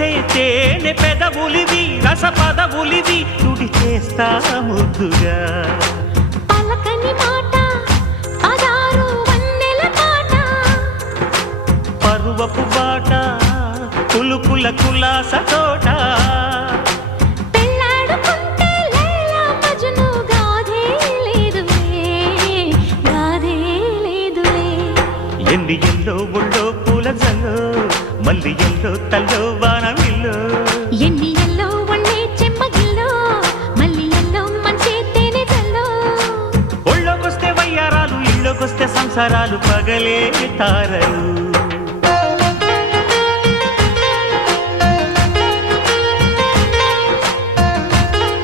మెరిసే తేనె పెదవులివి రస పదవులివి తుడి చేస్తా ముద్దుగా పలకని మాట పదారు వన్నెల పాట పరువపు బాట కులుకుల కులాస తోట పెళ్ళాడుకుంటే లైలా మజ్ను గాథే లేదులే ఎన్ని ఎల్లో ఒళ్ళో పూల జల్లో మల్లి ఎల్లో తల్లో వానవిల్లో ఎన్ని ఎల్లో ఒళ్ళే చెమ్మగిల్లో మల్లి ఎల్లో మంచి తేనె జల్లో ఒళ్ళోకొస్తే వయ్యారాలు ఇళ్ళోకొస్తే సంసారాలు పగలే తారలు